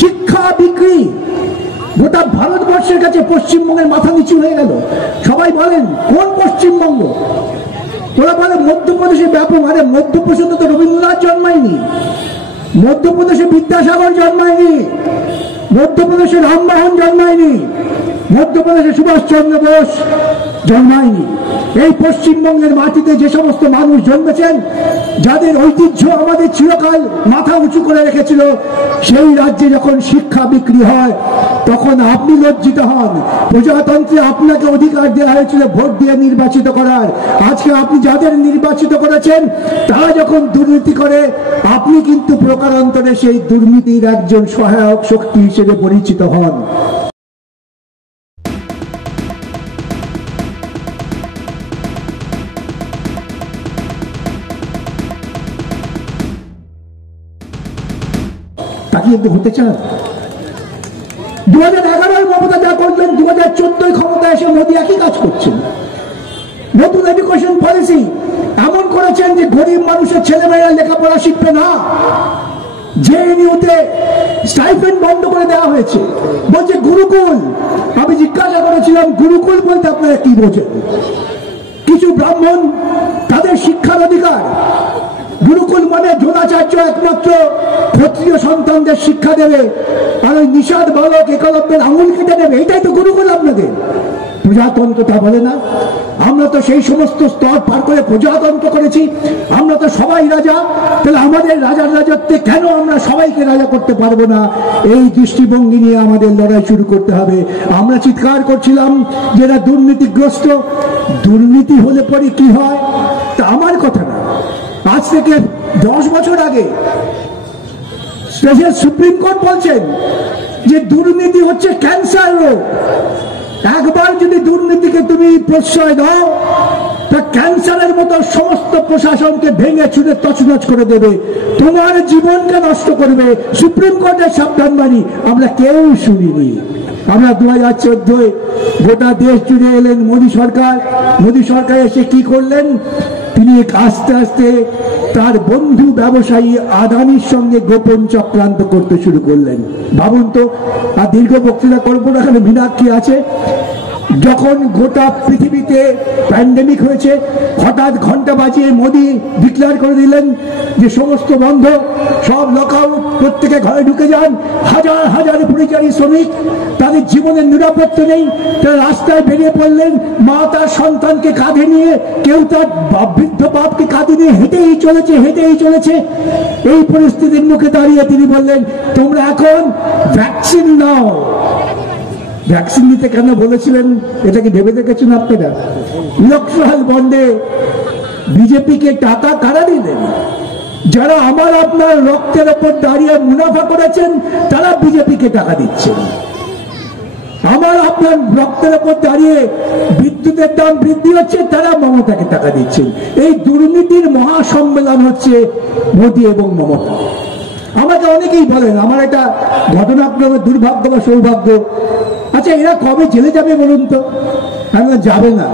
শিক্ষা বিক্রি গোটা ভারতবর্ষের কাছে পশ্চিমবঙ্গের মাথা নিচু হয়ে গেল। সবাই বলেন কোন পশ্চিমবঙ্গ? ওরা বলে মধ্যপ্রদেশে ব্যাপক। আরে মধ্যপ্রদেশে তো রবীন্দ্রনাথ জন্মায়নি, মধ্যপ্রদেশে বিদ্যাসাগর জন্মায়নি, মধ্যপ্রদেশে রামমোহন জন্মায়নি, মধ্যপ্রদেশে সুভাষচন্দ্র বোস জন্মায়নি। এই পশ্চিমবঙ্গের মাটিতে যে সমস্ত মানুষ জন্মেছেন, যাদের ঐতিহ্য আমাদের চিরকাল মাথা উঁচু করে রেখেছিল, সেই রাজ্যে যখন শিক্ষা বিক্রি হয় তখন আপনি লজ্জিত হন। প্রজাতন্ত্রে আপনাকে অধিকার দেওয়া হয়েছিল ভোট দিয়ে নির্বাচিত করার। আজকে আপনি যাদের নির্বাচিত করেছেন তারা যখন দুর্নীতি করে, আপনি কিন্তু প্রকারান্তরে সেই দুর্নীতির একজন সহায়ক শক্তি হিসেবে পরিচিত হন। তাকিয়ে হতে চান? 2011 মমতা যা করলেন, 2014 ক্ষমতায় এসে মোদী একই কাজ করছেন। নতুন এডুকেশন পলিসি এমন করেছেন যে গরিব মানুষের ছেলেমেয়েরা লেখাপড়া শিখবে না। জেএনইউতে স্টাইপেন্ড বন্ধ করে দেওয়া হয়েছে, বলছে গুরুকুল। আমি জিজ্ঞাসা করেছিলাম গুরুকুল বলতে আপনারা কি বোঝেন? কিছু ব্রাহ্মণ তাদের শিক্ষার অধিকার, গুরুকুল মানে দ্রোণাচার্য একমাত্র ক্ষত্রিয় সন্তানদের শিক্ষা দেবে, আর ওই নিষাদ বালক একলব্যের আঙুল কেটে দেবে, এটাই তো গুরুকুল আপনাদের। প্রজাতন্ত্র তা বলে না। আমরা তো সেই সমস্ত স্তর পার করে প্রজাতন্ত্র করেছি, আমরা তো সবাই রাজা। তাহলে আমাদের রাজার রাজত্বে কেন আমরা সবাইকে রাজা করতে পারবো না? এই দৃষ্টিভঙ্গি নিয়ে আমাদের লড়াই শুরু করতে হবে। আমরা চিৎকার করছিলাম যেটা দুর্নীতিগ্রস্ত, দুর্নীতি হলে পরে কি হয় তা আমার কথা না। আজ থেকে 10 বছর আগে সুপ্রিম কোর্ট বলছেন যে দুর্নীতি হচ্ছে ক্যান্সার রোগ। একবার যদি দুর্নীতিকে তুমি প্রশ্রয় দাও তা ক্যান্সারের মতো সমস্ত প্রশাসনকে ভেঙে চুরে তছনছ করে দেবে, তোমার জীবনকে নষ্ট করবে। সুপ্রিম কোর্টের সাবধানবাণী আমরা কেউ শুনিনি। আমরা 2014 গোটা দেশ জুড়ে এলেন মোদী সরকার। মোদী সরকার এসে কি করলেন? তিনি আস্তে আস্তে তার বন্ধু ব্যবসায়ী আদানির সঙ্গে গোপন চক্রান্ত করতে শুরু করলেন। ভাবুন তো, আর দীর্ঘ বক্তৃতা করবো না, এখানে মীনাক্ষী আছে। যখন গোটা পৃথিবীতে প্যান্ডেমিক হয়েছে, হঠাৎ ঘন্টা বাজিয়ে মোদী ডিক্লেয়ার করে দিলেন যে সমস্ত বন্ধ, সব লকআউট, প্রত্যেকে ঘরে ঢুকে যান। হাজার হাজার পরিযায়ী শ্রমিক, তাদের জীবনের নিরাপত্তা নেই, তারা রাস্তায় বেরিয়ে পড়লেন। মা তার সন্তানকে কাঁধে নিয়ে, কেউ তার বৃদ্ধ বাপকে কাঁধে নিয়ে হেঁটেই চলেছে। এই পরিস্থিতির মুখে দাঁড়িয়ে তিনি বললেন, তোমরা এখন ভ্যাকসিন নাও। ভ্যাকসিন নিতে কেন বলেছিলেন এটা কি ভেবে দেখেছেন আপনারা? লোকসভা বন্ডে বিজেপিকে টাকা কারা দিলেন? যারা আমার আপনার রক্তের ওপর দাঁড়িয়ে মুনাফা করেছেন তারা বিজেপিকে টাকা দিচ্ছেন। আমার আপনার রক্তের ওপর দাঁড়িয়ে বিদ্যুতের দাম বৃদ্ধি হচ্ছে, তারা মমতাকে টাকা দিচ্ছেন। এই দুর্নীতির মহাসম্মেলন হচ্ছে মোদী এবং মমতা। আমাকে অনেকেই বলেন, আমার একটা ঘটনাক্রমে দুর্ভাগ্য বা সৌভাগ্য, আচ্ছা এরা কবে জেলে যাবে বলুন তো? আমি যাবে না।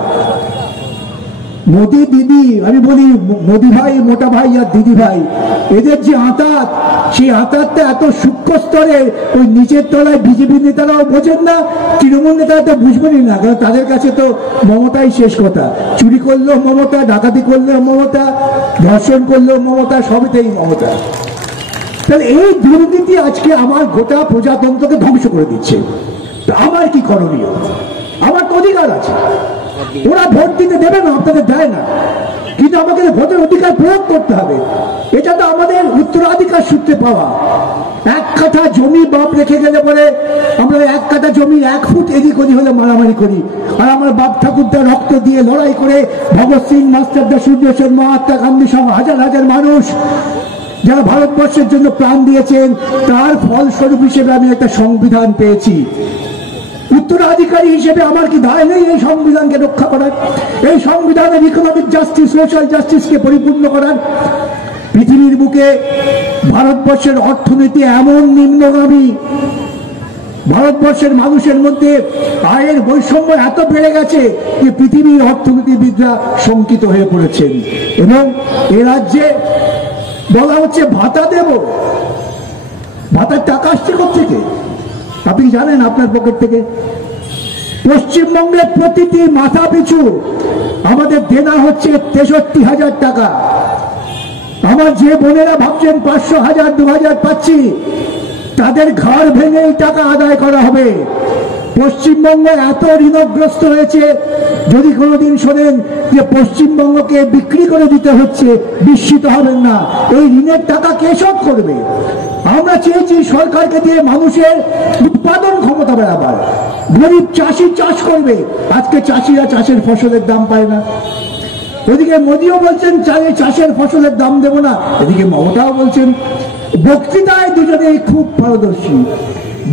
মোদি দিদি, আমি বলি মোদি ভাই, মোটা ভাই আর দিদি ভাই, এদের যে আঁতাত, সেই আঁতাতটা এত সূক্ষ্ম স্তরে ওই নিচের তলায় বিজেপি নেতারাও বোঝেন না, তৃণমূল নেতারা তো বুঝবেনই না, কারণ তাদের কাছে তো মমতাই শেষ কথা। চুরি করলেও মমতা, ডাকাতি করলেও মমতা, ধর্ষণ করলেও মমতা, সবইতেই মমতা। তাহলে এই দুর্নীতি আজকে আমার গোটা প্রজাতন্ত্রকে ধ্বংস করে দিচ্ছে। আমার কি করণীয়? আমার তো অধিকার আছে। ওরা ভোট দিতে দেবে না, আপনাদের দেয় না, কিন্তু আমাকে ভোটের অধিকার প্রয়োগ করতে হবে। এটা তো আমাদের উত্তরাধিকার সূত্রে পাওয়া। 1 কাঠা জমি বাপ রেখে গেলে পরে আমরা 1 কাঠা জমি 1 ফুট এদিক ওদিক হলে মারামারি করি। আর আমার বাপ ঠাকুরদার রক্ত দিয়ে লড়াই করে ভগৎ সিং, মাস্টারদা, সূর্য সেন, মহাত্মা গান্ধী সহ হাজার হাজার মানুষ যারা ভারতবর্ষের জন্য প্রাণ দিয়েছেন, তার ফলস্বরূপ হিসেবে আমি একটা সংবিধান পেয়েছি। উত্তরাধিকারী হিসেবে আমার কি দায় নেই এই সংবিধানকে রক্ষা করার, এই সংবিধানের ইকোনমিক জাস্টিস, সোশ্যাল জাস্টিসকে পরিপূর্ণ করার? পৃথিবীর বুকে ভারতবর্ষের অর্থনীতি এমন নিম্নগামী, ভারতবর্ষের মানুষের মধ্যে আয়ের বৈষম্য এত বেড়ে গেছে যে পৃথিবীর অর্থনীতিবিদরা শঙ্কিত হয়ে পড়েছেন। এবং এ রাজ্যে বলা হচ্ছে ভাতা দেব। ভাতার টাকা আসছে কোথেকে আপনি জানেন? আপনার পকেট থেকে। পশ্চিমবঙ্গের প্রতিটি মাথা পিছু আমাদের দেনা হচ্ছে 63,000 টাকা। আমার যে বোনেরা ভাবছেন 500, 1000, 2000 পাচ্ছি, তাদের ঘর ভেঙে এই টাকা আদায় করা হবে। পশ্চিমবঙ্গ এত ঋণগ্রস্ত হয়েছে, যদি কোনোদিন শোনেন যে পশ্চিমবঙ্গকে বিক্রি করে দিতে হচ্ছে, বিস্মিত হবেন না। এই ঋণের টাকা কে শোধ করবে? আমরা চেয়েছি সরকারকে দিয়ে মানুষের উৎপাদন ক্ষমতা বাড়াবার। গরিব চাষি চাষ করবে, আজকে চাষিরা চাষের ফসলের দাম পায় না। ওদিকে মোদিও বলছেন চাষের ফসলের দাম দেব না, এদিকে মমতাও বলছেন। বক্তৃতায় দুজনেই খুব পারদর্শী।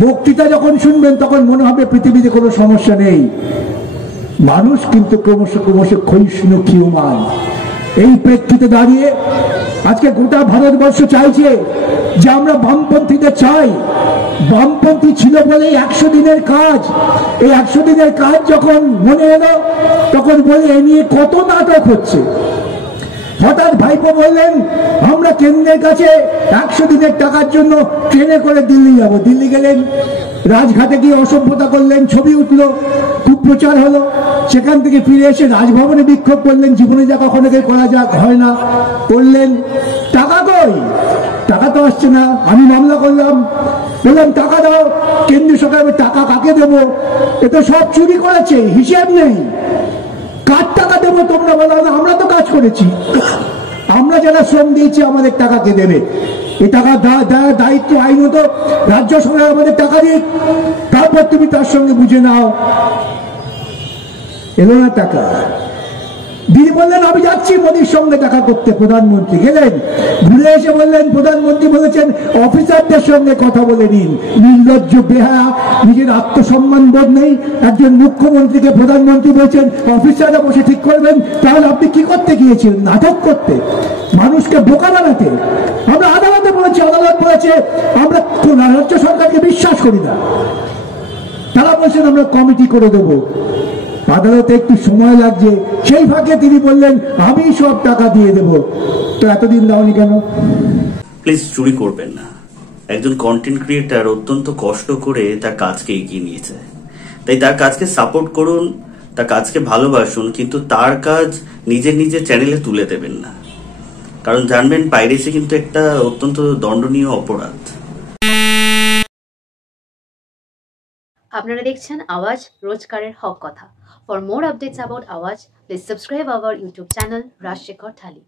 বক্তৃতা যখন শুনবেন তখন মনে হবে পৃথিবীতে কোনো সমস্যা নেই। মানুষ কিন্তু ক্রমশ ক্রমশ ক্ষয়িষ্ণু ক্ষীয়মান। এই প্রেক্ষিতে দাঁড়িয়ে আজকে গোটা ভারতবর্ষ চাইছে যে আমরা বামপন্থীদের চাই। বামপন্থী ছিল বলেই 100 দিনের কাজ। এই 100 দিনের কাজ যখন মনে এলো তখন বলে এ নিয়ে কত নাটক হচ্ছে। হঠাৎ ভাইপো বললেন আমরা কেন্দ্রের কাছে 100 দিনের টাকার জন্য ট্রেনে করে দিল্লি যাব। দিল্লি গেলেন, রাজঘাটে গিয়ে অসভ্যতা করলেন, ছবি উঠলো, খুব প্রচার হলো। সেখান থেকে ফিরে এসে রাজভবনে বিক্ষোভ করলেন, জীবনে যা কখনো করা যাক হয় না করলেন। টাকা কই? টাকা তো আসছে না। আমি মামলা করলাম, বললাম টাকা দাও। কেন্দ্রীয় সরকার টাকা কাকে দেবো? এ তো সব চুরি করেছে, হিসেব নেই। কার টাকা দেবো তোমরা বলো? আমরা তো কাজ করেছি, আমরা যারা শ্রম দিয়েছি আমাদের টাকা কে দেবে? এই টাকা দায়িত্ব আইনত রাজ্য সরকার আমাদের টাকা দিক, তারপর তুমি তার সঙ্গে বুঝে নাও। এলো না টাকা। দিদি বললেন আমি যাচ্ছি মোদির সঙ্গে দেখা করতে। প্রধানমন্ত্রী গেলেন, ঘুরে এসে বললেন প্রধানমন্ত্রী বলেছেন অফিসারদের সঙ্গে কথা বলে নিন। নির্লজ্জ বেহায়া, নিজের আত্মসম্মান বোধ নেই। একজন মুখ্যমন্ত্রীকে প্রধানমন্ত্রী বলছেন অফিসাররা বসে ঠিক করবেন। তাহলে আপনি কি করতে গিয়েছিলেন? নাটক করতে, মানুষকে বোকা বানাতে। আমরা আদালতে বলেছি, আদালত বলেছে আমরা রাজ্য সরকারকে বিশ্বাস করি না। তারা বলছেন আমরা কমিটি করে দেবো। আদালতে একটু সময় লাগছে, সেই ফাঁকে তিনি বললেন আমি সব টাকা দিয়ে দেব। তো এতদিন দাওনি কেন? প্লিজ চুরি করবেন না। একজন কন্টেন্ট ক্রিয়েটার অত্যন্ত কষ্ট করে তার কাজকে এগিয়ে নিয়েছে, তাই তার কাজকে সাপোর্ট করুন, তার কাজকে ভালোবাসুন, কিন্তু তার কাজ নিজের চ্যানেলে তুলে দেবেন না। কারণ জানবেন পাইরেসি কিন্তু একটা অত্যন্ত দণ্ডনীয় অপরাধ। আপনারা দেখছেন আওয়াজ, রোজকারের হক কথা। For more updates about Awaz, please subscribe our YouTube channel Rajshekhar Thali.